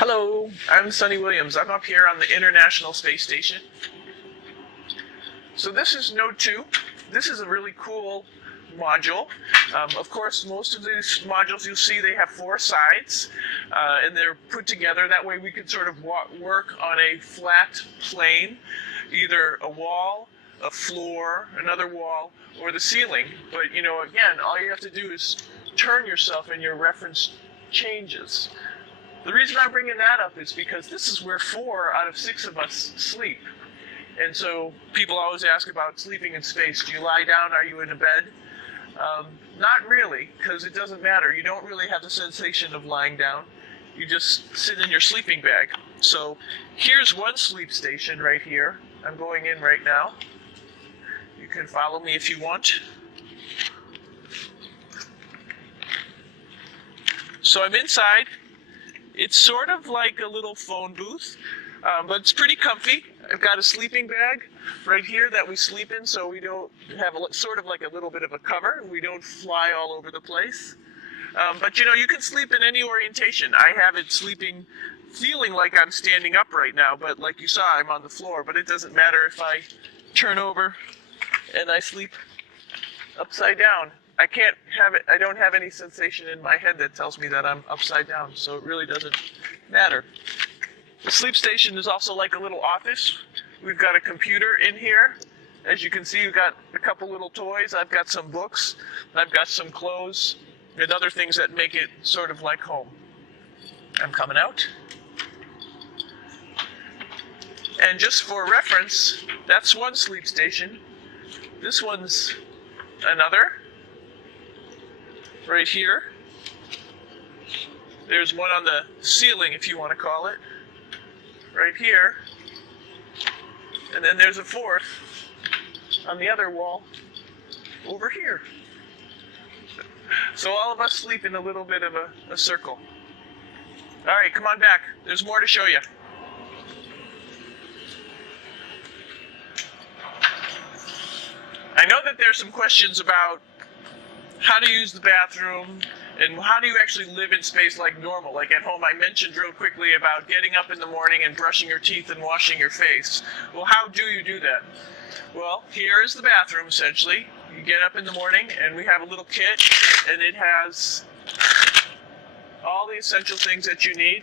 Hello, I'm Sonny Williams. I'm up here on the International Space Station. So this is Node 2. This is a really cool module. Of course, most of these modules you'll see they have four sides, and they're put together. That way we can sort of work on a flat plane, either a wall, a floor, another wall, or the ceiling. But again, all you have to do is turn yourself and your reference changes. The reason I'm bringing that up is because this is where 4 out of 6 of us sleep. And so people always ask about sleeping in space. Do you lie down? Are you in a bed? Not really, because it doesn't matter. You don't really have the sensation of lying down. You just sit in your sleeping bag. So here's one sleep station right here. I'm going in right now. You can follow me if you want. So I'm inside. It's sort of like a little phone booth, but it's pretty comfy. I've got a sleeping bag right here that we sleep in, so we don't have sort of like a little bit of a cover. We don't fly all over the place. But you can sleep in any orientation. I have it feeling like I'm standing up right now, but like you saw, I'm on the floor. But it doesn't matter if I turn over and I sleep upside down. I don't have any sensation in my head that tells me that I'm upside down, so it really doesn't matter. The sleep station is also like a little office. We've got a computer in here. As you can see, we've got a couple little toys. I've got some books. I've got some clothes and other things that make it sort of like home. I'm coming out. And just for reference, that's one sleep station. This one's another. Right here. There's one on the ceiling, if you want to call it. Right here. And then there's a fourth on the other wall over here. So all of us sleep in a little bit of a circle. All right, come on back. There's more to show you. I know that there's some questions about how to use the bathroom, and how do you actually live in space like normal, like at home. I mentioned real quickly about getting up in the morning and brushing your teeth and washing your face. Well, how do you do that? Well, here is the bathroom, essentially. You get up in the morning, and we have a little kit, and it has all the essential things that you need,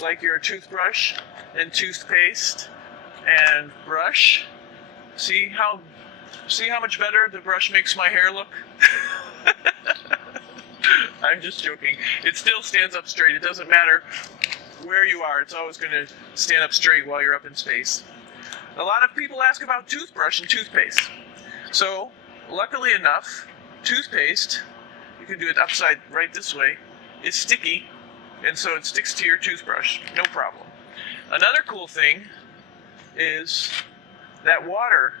like your toothbrush and toothpaste and brush. See how much better the brush makes my hair look? I'm just joking. It still stands up straight. It doesn't matter where you are. It's always going to stand up straight while you're up in space. A lot of people ask about toothbrush and toothpaste. So, luckily enough, toothpaste, you can do it upside right this way, is sticky, and so it sticks to your toothbrush. No problem. Another cool thing is that water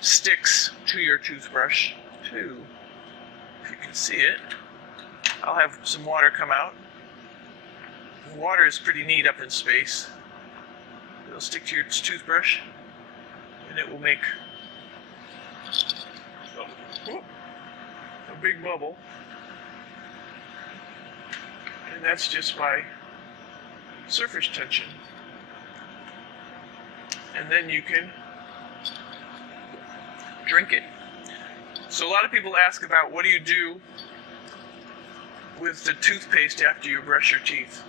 sticks to your toothbrush too. If you can see it, I'll have some water come out. Water is pretty neat up in space. It'll stick to your toothbrush, and it will make a big bubble. And that's just by surface tension. And then you can drink it. So a lot of people ask about what do you do with the toothpaste after you brush your teeth.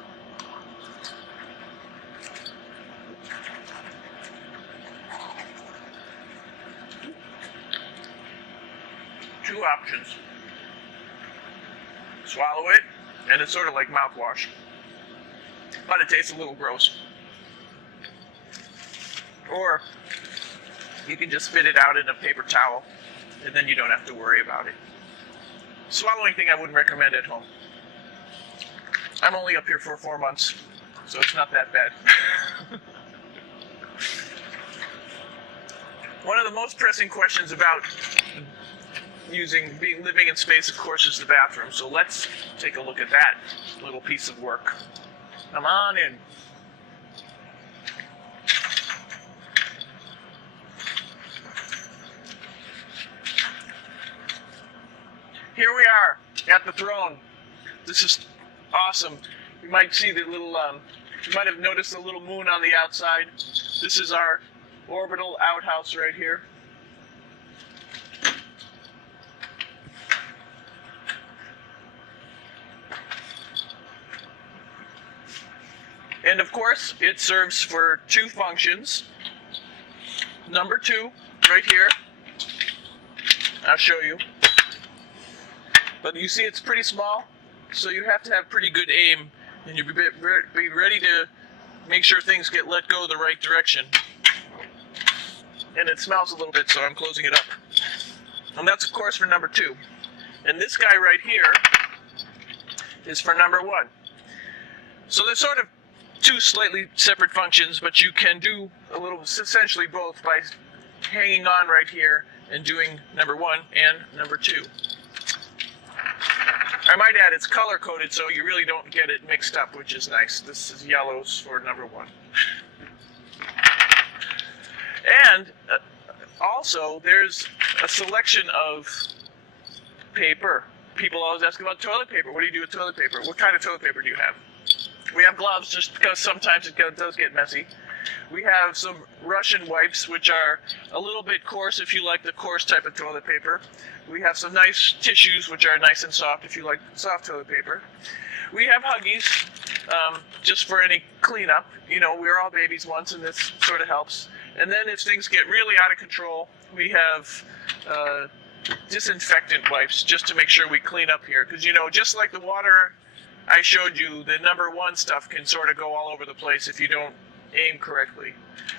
Two options. Swallow it, and it's sort of like mouthwash, but it tastes a little gross. Or you can just spit it out in a paper towel, and then you don't have to worry about it. Swallowing thing I wouldn't recommend at home. I'm only up here for 4 months, so it's not that bad. One of the most pressing questions about living in space, of course, is the bathroom. So let's take a look at that little piece of work. Come on in. Here we are at the throne. This is awesome. You might see the little You might have noticed a little moon on the outside. This is our orbital outhouse right here. And of course, it serves for two functions. Number two, right here. I'll show you. But you see it's pretty small, so you have to have pretty good aim, and you be ready to make sure things get let go the right direction. And it smells a little bit, so I'm closing it up. And that's, of course, for number two. And this guy right here is for number one. So there's sort of two slightly separate functions, but you can do a little, essentially both, by hanging on right here and doing number one and number two. I might add it's color coded, so you really don't get it mixed up, which is nice. This is yellows for number one. And also, there's a selection of paper. People always ask about toilet paper. What do you do with toilet paper? What kind of toilet paper do you have? We have gloves just because sometimes it does get messy. We have some Russian wipes, which are a little bit coarse if you like the coarse type of toilet paper. We have some nice tissues, which are nice and soft if you like soft toilet paper. We have Huggies, just for any cleanup. You know, we were all babies once, and this sort of helps. And then if things get really out of control, we have disinfectant wipes, just to make sure we clean up here. Because, you know, just like the water I showed you, the number one stuff can sort of go all over the place if you don't aim correctly.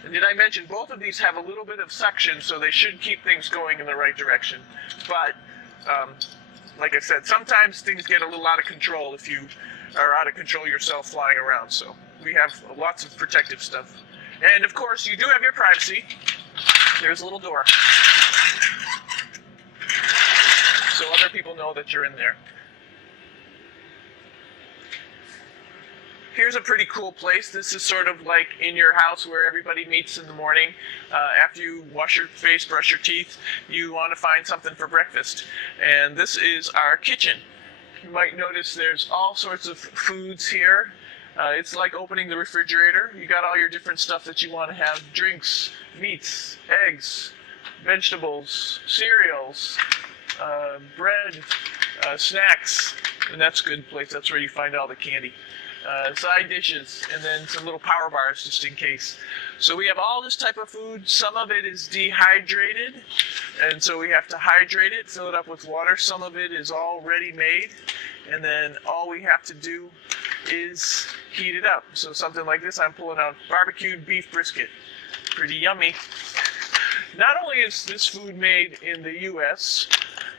And did I mention both of these have a little bit of suction, so they should keep things going in the right direction. But, like I said, sometimes things get a little out of control if you are out of control yourself flying around. So we have lots of protective stuff. And of course, you do have your privacy. There's a little door, so other people know that you're in there. Here's a pretty cool place. This is sort of like in your house where everybody meets in the morning. After you wash your face, brush your teeth, you want to find something for breakfast. And this is our kitchen. You might notice there's all sorts of foods here. It's like opening the refrigerator. You got all your different stuff that you want to have: drinks, meats, eggs, vegetables, cereals, bread, snacks. And that's a good place. That's where you find all the candy. Side dishes, and then some little power bars just in case. So we have all this type of food. Some of it is dehydrated, and so we have to hydrate it, fill it up with water. Some of it is already made, and then all we have to do is heat it up. So something like this, I'm pulling out barbecued beef brisket. Pretty yummy. Not only is this food made in the U.S.,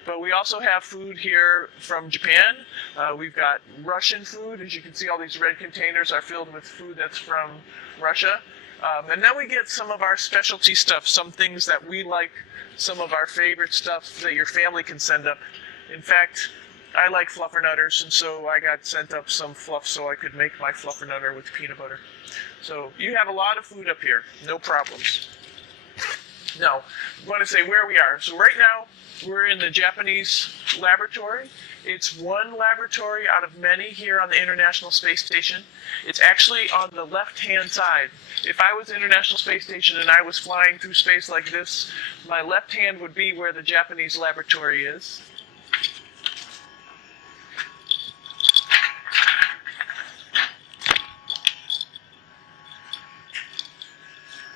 but we also have food here from Japan. We've got Russian food. As you can see, all these red containers are filled with food that's from Russia. And then we get some of our specialty stuff, some things that we like, some of our favorite stuff that your family can send up. In fact, I like fluffernutters, and so I got sent up some fluff so I could make my fluffernutter with peanut butter. So you have a lot of food up here, no problems. Now, I want to say where we are. So right now, we're in the Japanese laboratory. It's one laboratory out of many here on the International Space Station. It's actually on the left-hand side. If I was International Space Station and I was flying through space like this, my left hand would be where the Japanese laboratory is.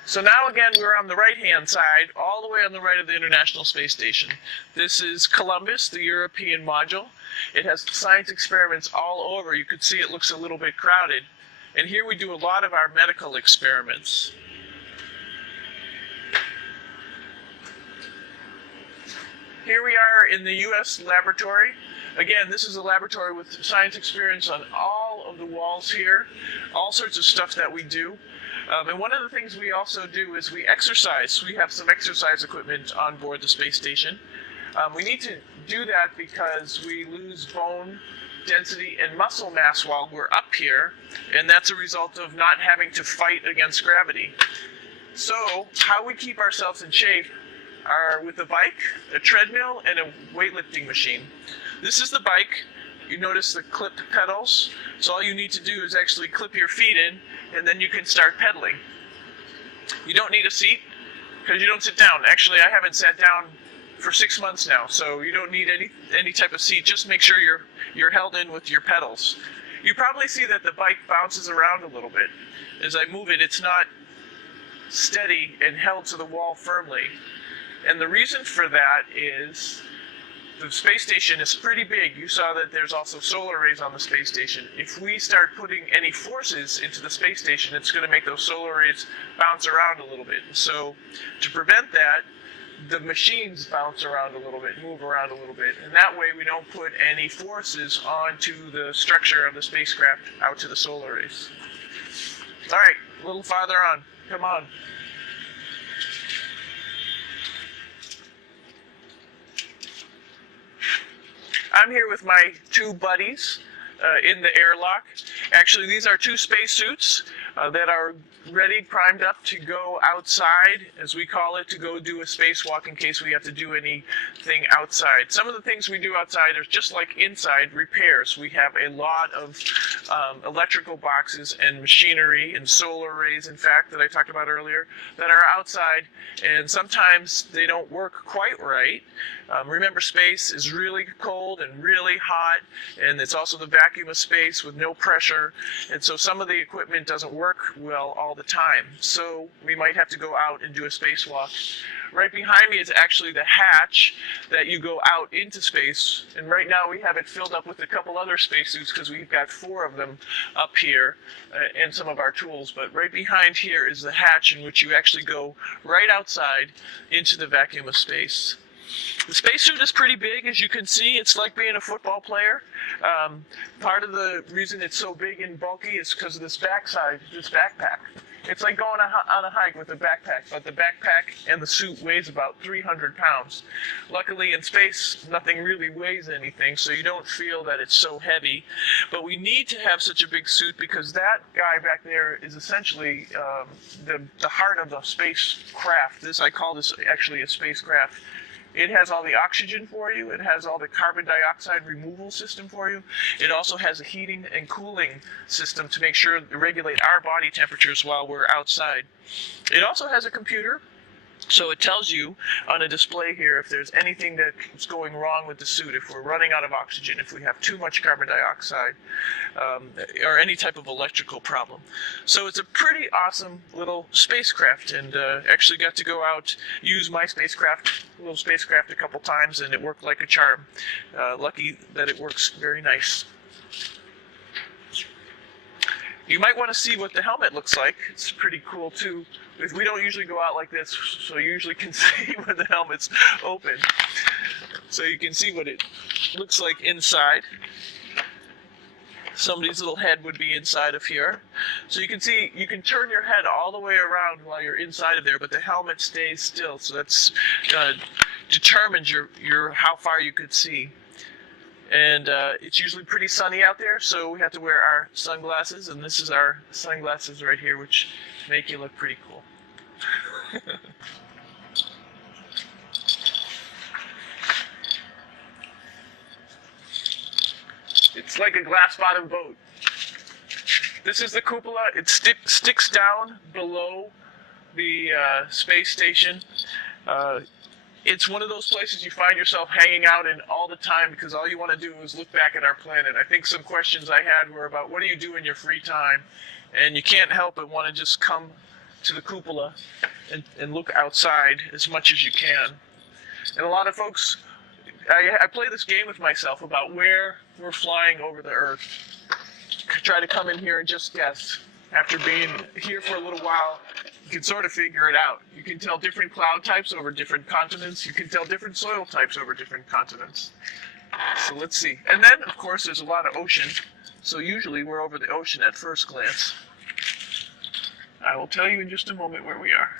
So now again, we're on the right-hand side, all the way on the right of the International Space Station. This is Columbus, the European module. It has science experiments all over. You can see it looks a little bit crowded. And here we do a lot of our medical experiments. Here we are in the U.S. laboratory. Again, this is a laboratory with science experiments on all of the walls here, all sorts of stuff that we do. And one of the things we also do is we exercise. We have some exercise equipment on board the space station. We need to do that because we lose bone density and muscle mass while we're up here, and that's a result of not having to fight against gravity. So how we keep ourselves in shape are with a bike, a treadmill, and a weightlifting machine. This is the bike. you notice the clipped pedals. So all you need to do is actually clip your feet in, and then you can start pedaling. You don't need a seat because you don't sit down. Actually, I haven't sat down for 6 months now, so you don't need any type of seat. Just make sure you're held in with your pedals. You probably see that the bike bounces around a little bit. As I move it, it's not steady and held to the wall firmly. And the reason for that is the space station is pretty big. You saw that there's also solar arrays on the space station. If we start putting any forces into the space station, it's going to make those solar arrays bounce around a little bit. So to prevent that, the machines bounce around a little bit, move around a little bit, and that way we don't put any forces onto the structure of the spacecraft out to the solar arrays. All right, a little farther on. Come on. I'm here with my two buddies in the airlock. Actually, these are two spacesuits that are ready, primed up to go outside, as we call it, to go do a spacewalk in case we have to do anything outside. Some of the things we do outside are just like inside repairs. We have a lot of electrical boxes and machinery and solar arrays, in fact, that I talked about earlier, that are outside, and sometimes they don't work quite right. Remember, space is really cold and really hot, and it's also the vacuum of space with no pressure, and so some of the equipment doesn't work well all the time. So we might have to go out and do a spacewalk. Right behind me is actually the hatch that you go out into space, and right now we have it filled up with a couple other spacesuits because we've got 4 of them up here and some of our tools. But right behind here is the hatch in which you actually go right outside into the vacuum of space. The spacesuit is pretty big, as you can see. It's like being a football player. Part of the reason it's so big and bulky is because of this backside, this backpack. It's like going on a hike with a backpack, but the backpack and the suit weighs about 300 pounds. Luckily, in space, nothing really weighs anything, so you don't feel that it's so heavy. But we need to have such a big suit because that guy back there is essentially the heart of the spacecraft. I call this actually a spacecraft. It has all the oxygen for you. It has all the carbon dioxide removal system for you. It also has a heating and cooling system to make sure to regulate our body temperatures while we're outside. It also has a computer, so it tells you on a display here if there's anything that's going wrong with the suit, if we're running out of oxygen, if we have too much carbon dioxide, or any type of electrical problem. So it's a pretty awesome little spacecraft, and actually got to go out, use my little spacecraft a couple times, and it worked like a charm. Lucky that it works very nice. You might want to see what the helmet looks like. It's pretty cool too. We don't usually go out like this, so you usually can see when the helmet's open. So you can see what it looks like inside. Somebody's little head would be inside of here. So you can see, you can turn your head all the way around while you're inside of there, but the helmet stays still. So that's determines your how far you could see. And it's usually pretty sunny out there, so we have to wear our sunglasses, and this is our sunglasses right here, which make you look pretty cool. It's like a glass-bottom boat. This is the cupola. It sticks down below the space station. It's one of those places you find yourself hanging out in all the time because all you want to do is look back at our planet. I think some questions I had were about what do you do in your free time? And you can't help but want to just come to the cupola and look outside as much as you can. And a lot of folks, I play this game with myself about where we're flying over the Earth. Try to come in here and just guess. After being here for a little while, you can sort of figure it out. You can tell different cloud types over different continents. You can tell different soil types over different continents. So let's see. And then, of course, there's a lot of ocean. So usually we're over the ocean at first glance. I will tell you in just a moment where we are.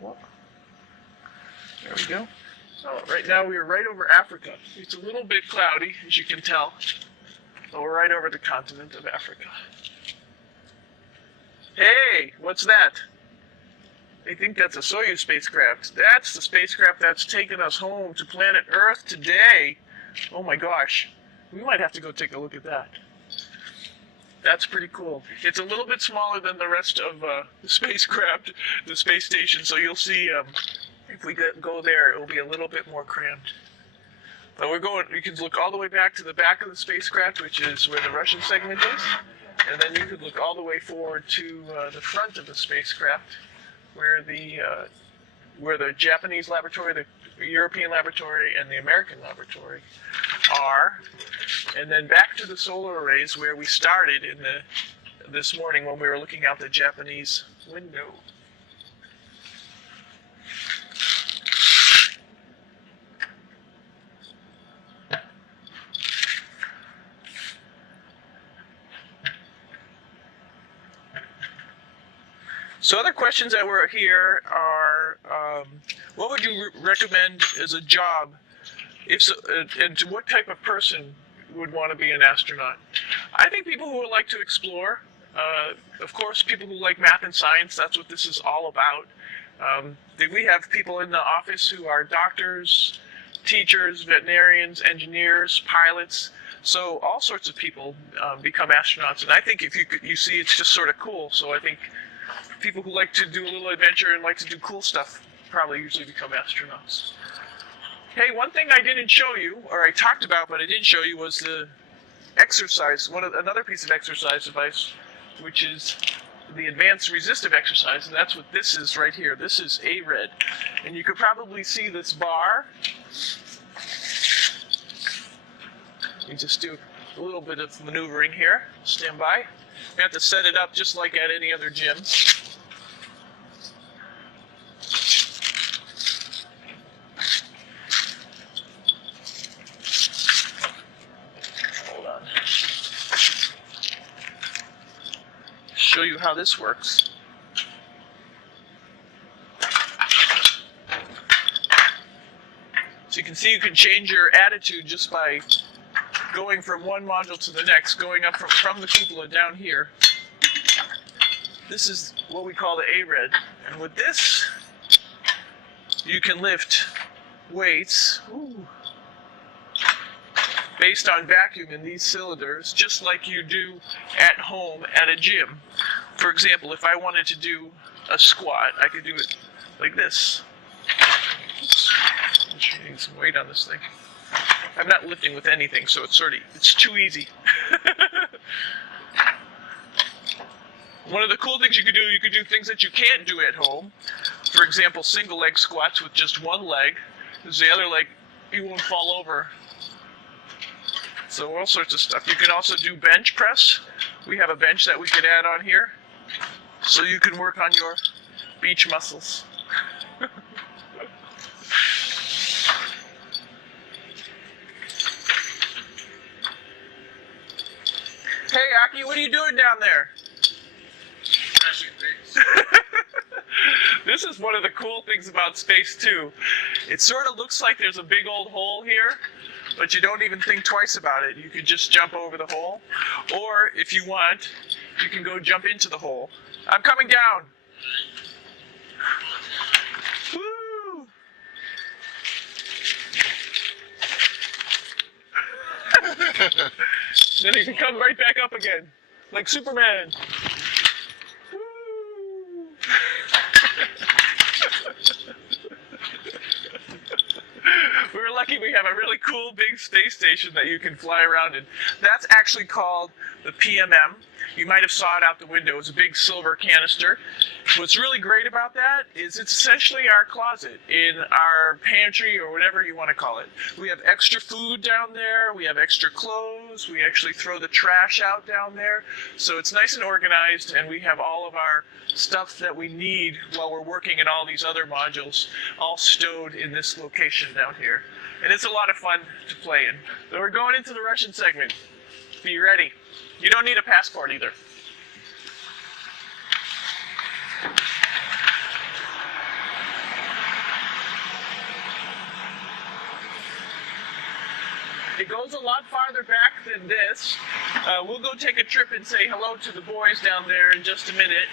Well, there we go. So right now we are right over Africa. It's a little bit cloudy, as you can tell. So we're right over the continent of Africa. Hey, what's that? I think that's a Soyuz spacecraft. That's the spacecraft that's taken us home to planet Earth today. Oh my gosh. We might have to go take a look at that. That's pretty cool. It's a little bit smaller than the rest of the spacecraft, the space station, so you'll see if we go there, it will be a little bit more cramped. But you can look all the way back to the back of the spacecraft, which is where the Russian segment is, and then you could look all the way forward to the front of the spacecraft, where the Japanese laboratory, the European laboratory, and the American laboratory are, and then back to the solar arrays where we started this morning when we were looking out the Japanese window. So other questions that were here are, what would you recommend as a job, and to what type of person would want to be an astronaut? I think people who would like to explore, of course people who like math and science, that's what this is all about. We have people in the office who are doctors, teachers, veterinarians, engineers, pilots, so all sorts of people become astronauts, and I think if you see it's just sort of cool, so I think people who like to do a little adventure and like to do cool stuff probably usually become astronauts. Hey, one thing I didn't show you, or I talked about but I didn't show you, was the exercise, another piece of exercise device, which is the advanced resistive exercise, and that's what this is right here. This is ARED, and you could probably see this bar. You just do a little bit of maneuvering here. Stand by. We have to set it up just like at any other gym. Hold on. Show you how this works. So you can see you can change your attitude just by going from one module to the next, going up from the cupola down here. This is what we call the ARED. And with this, you can lift weights based on vacuum in these cylinders, just like you do at home at a gym. For example, if I wanted to do a squat, I could do it like this. Oops. I'm putting some weight on this thing. I'm not lifting with anything, so it's too easy. One of the cool things you could do things that you can't do at home. For example, single leg squats with just one leg, because the other leg, you won't fall over. So all sorts of stuff. You can also do bench press. We have a bench that we could add on here, so you can work on your beach muscles. Hey, Aki, what are you doing down there? This is one of the cool things about space, too. It sort of looks like there's a big old hole here, but you don't even think twice about it. You could just jump over the hole, or if you want, you can go jump into the hole. I'm coming down. Woo! Then you can come right back up again, like Superman. Woo! We're lucky we have a really cool big space station that you can fly around in. That's actually called the PMM. You might have saw it out the window. It's a big silver canister. What's really great about that is it's essentially our closet in our pantry, or whatever you want to call it. We have extra food down there. We have extra clothes. We actually throw the trash out down there. So it's nice and organized, and we have all of our stuff that we need while we're working in all these other modules all stowed in this location down here. And it's a lot of fun to play in. So we're going into the Russian segment. Be ready. You don't need a passport either. It goes a lot farther back than this. We'll go take a trip and say hello to the boys down there in just a minute.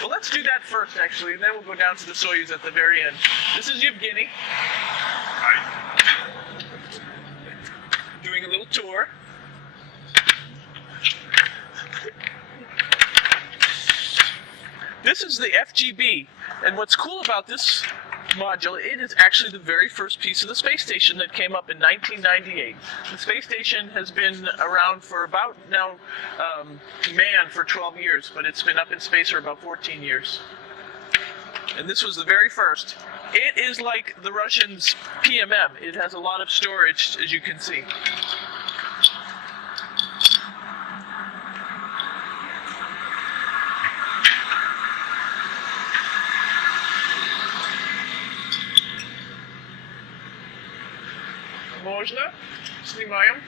Well, let's do that first, actually, and then we'll go down to the Soyuz at the very end. This is Yevgeny. Doing a little tour. This is the FGB, and what's cool about this module, it is actually the very first piece of the space station that came up in 1998. The space station has been around for about now, manned for 12 years, but it's been up in space for about 14 years. And this was the very first. It is like the Russians' PMM. It has a lot of storage, as you can see. Можно? Снимаем.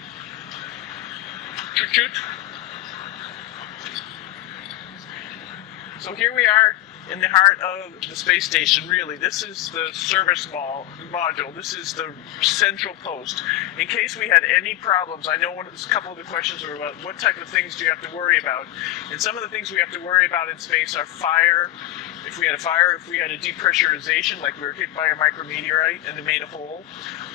Чуть-чуть. So here we are in the heart of the space station, really. This is the service module. This is the central post. In case we had any problems, I know a couple of the questions were about what type of things do you have to worry about. And some of the things we have to worry about in space are fire. If we had a fire, if we had a depressurization, like we were hit by a micrometeorite and it made a hole,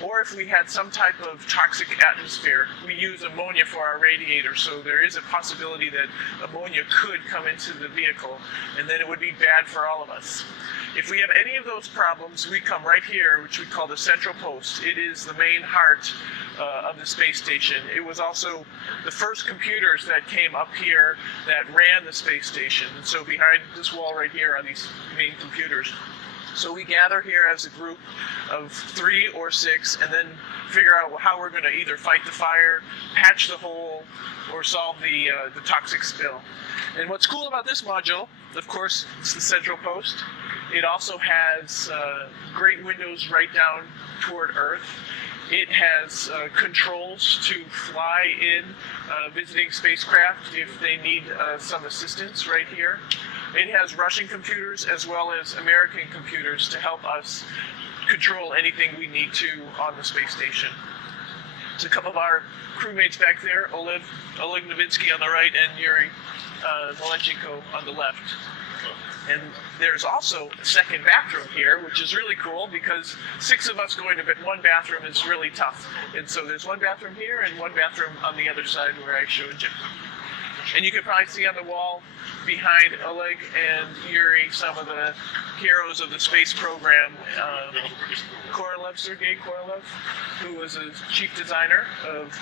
or if we had some type of toxic atmosphere. We use ammonia for our radiator, so there is a possibility that ammonia could come into the vehicle, and then it would be bad for all of us. If we have any of those problems, we come right here, which we call the central post. It is the main heart of the space station. It was also the first computers that came up here that ran the space station. And so behind this wall right here are these main computers. So we gather here as a group of 3 or 6 and then figure out how we're going to either fight the fire, patch the hole, or solve the toxic spill. And what's cool about this module, of course, it's the central post. It also has great windows right down toward Earth. It has controls to fly in visiting spacecraft if they need some assistance right here. It has Russian computers as well as American computers to help us control anything we need to on the space station. There's a couple of our crewmates back there, Oleg Novinsky on the right and Yuri Malenchenko on the left. And there's also a second bathroom here, which is really cool because 6 of us going to one bathroom is really tough. And so there's one bathroom here and one bathroom on the other side where I showed you. And you can probably see on the wall behind Oleg and Yuri some of the heroes of the space program. Sergei Korolev, who was a chief designer of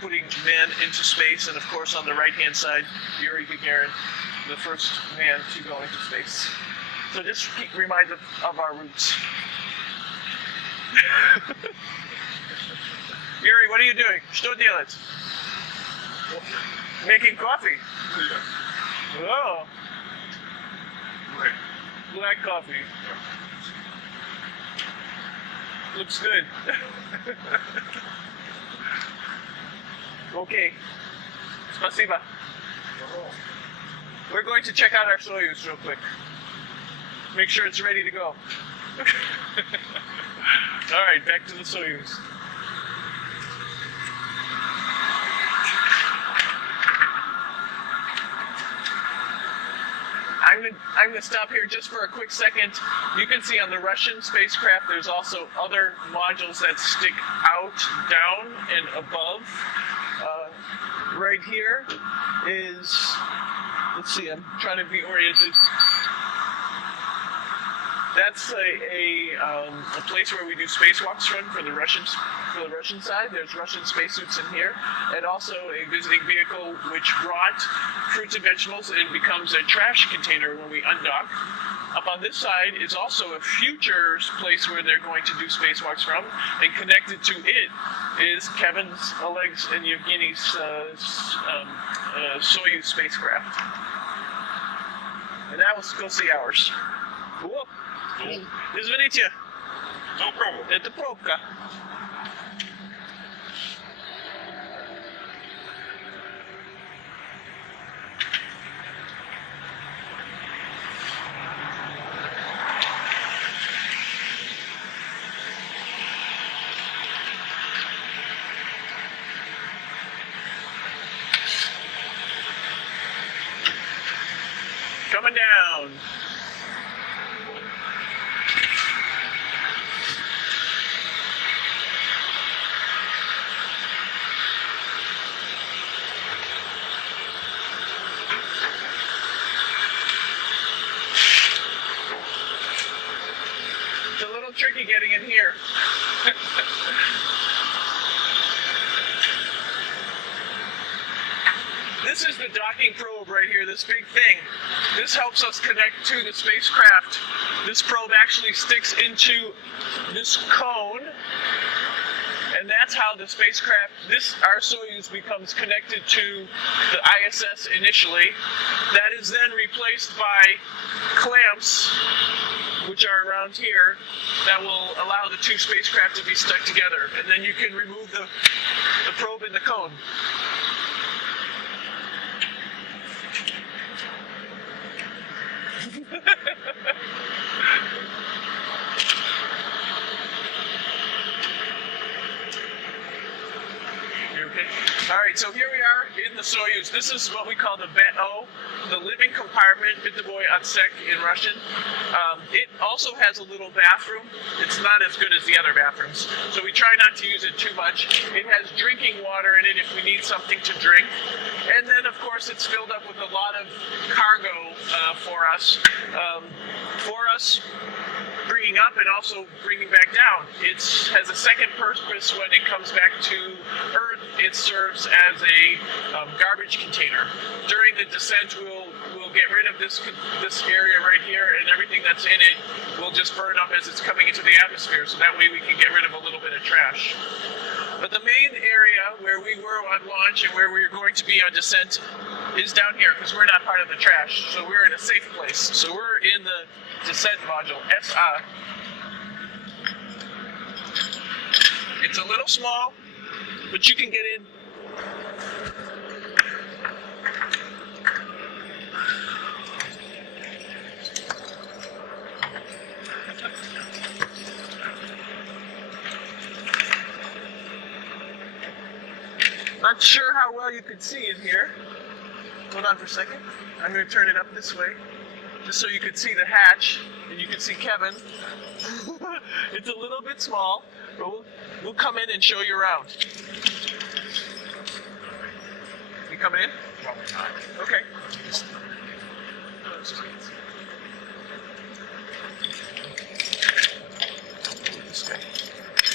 putting men into space, and of course on the right-hand side, Yuri Gagarin, the first man to go into space. So just remind us of our roots. Yuri, what are you doing? Что делать? Making coffee. Oh. Black coffee. Looks good. Okay. Спасибо. We're going to check out our Soyuz real quick. Make sure it's ready to go. All right, back to the Soyuz. I'm going to stop here just for a quick second. You can see on the Russian spacecraft there's also other modules that stick out, down, and above. Right here is, let's see, I'm trying to be oriented. That's a place where we do spacewalks from for the Russian side. There's Russian spacesuits in here, and also a visiting vehicle which brought fruits and vegetables and becomes a trash container when we undock. Up on this side is also a future place where they're going to do spacewalks from, and connected to it is Kevin's, Oleg's, and Yevgeny's Soyuz spacecraft. And now let's go see ours. Whoa. Извините. No problem. Это пробка. down. It's a little tricky getting in here. This is the docking probe right here, this big thing. This helps us connect to the spacecraft. This probe actually sticks into this cone, and that's how the spacecraft, our Soyuz, becomes connected to the ISS initially. That is then replaced by clamps, which are around here, that will allow the two spacecraft to be stuck together. And then you can remove the probe in the cone. Alright, so here we are in the Soyuz. This is what we call the BET-O, the living compartment, Bytovoy Otsek in Russian. It also has a little bathroom. It's not as good as the other bathrooms, so we try not to use it too much. It has drinking water in it if we need something to drink. And then, of course, it's filled up with a lot of cargo for us. Bringing up and also bringing back down. It has a second purpose when it comes back to Earth. It serves as a garbage container. During the descent, we'll get rid of this area right here, and everything that's in it will just burn up as it's coming into the atmosphere, so that way we can get rid of a little bit of trash. But the main area where we were on launch and where we're going to be on descent is down here, because we're not part of the trash, so we're in a safe place. So we're in the descent module, SA. It's a little small, but you can get in. Not sure how well you can see in here. Hold on for a second. I'm going to turn it up this way, just so you can see the hatch, and you can see Kevin. It's a little bit small, but we'll come in and show you around. You coming in? Probably not. Okay.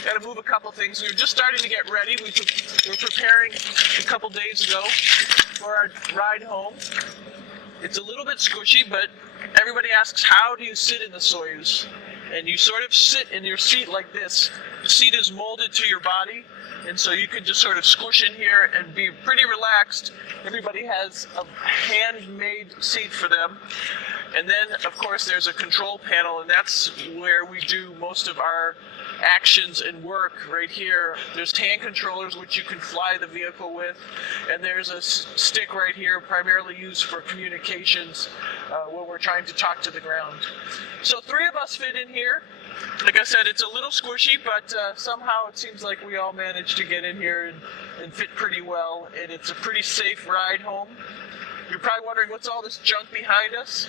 Got to move a couple things. We were just starting to get ready. We're preparing a couple days ago for our ride home. It's a little bit squishy, but everybody asks, how do you sit in the Soyuz? And you sort of sit in your seat like this. The seat is molded to your body, and so you can just sort of squish in here and be pretty relaxed. Everybody has a handmade seat for them. And then, of course, there's a control panel, and that's where we do most of our actions and work right here. There's hand controllers which you can fly the vehicle with, and there's a stick right here primarily used for communications when we're trying to talk to the ground. So 3 of us fit in here. Like I said, it's a little squishy, but somehow it seems like we all managed to get in here and fit pretty well, and it's a pretty safe ride home. You're probably wondering, what's all this junk behind us?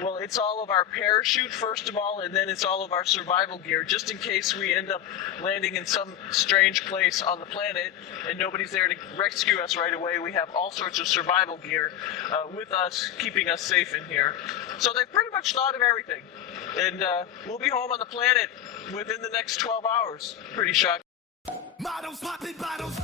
Well, it's all of our parachute, first of all, and then it's all of our survival gear, just in case we end up landing in some strange place on the planet and nobody's there to rescue us right away. We have all sorts of survival gear with us, keeping us safe in here. So they've pretty much thought of everything. And we'll be home on the planet within the next 12 hours. Pretty shocking. Models popping bottles.